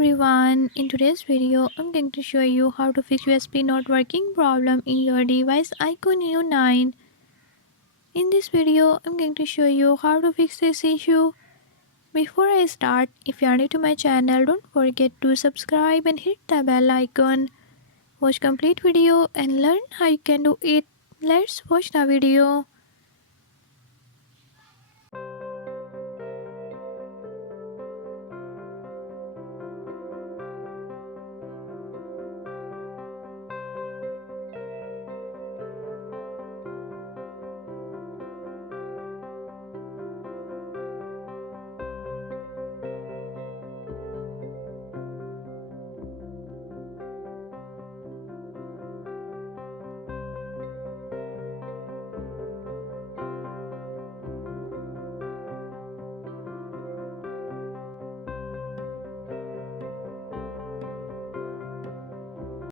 everyone, in today's video I'm going to show you how to fix USB not working problem in your device iQOO Neo 9. In this video I'm going to show you how to fix this issue. Before I start, if you are new to my channel, don't forget to subscribe and hit the bell icon. Watch complete video and learn how you can do it. Let's watch the video.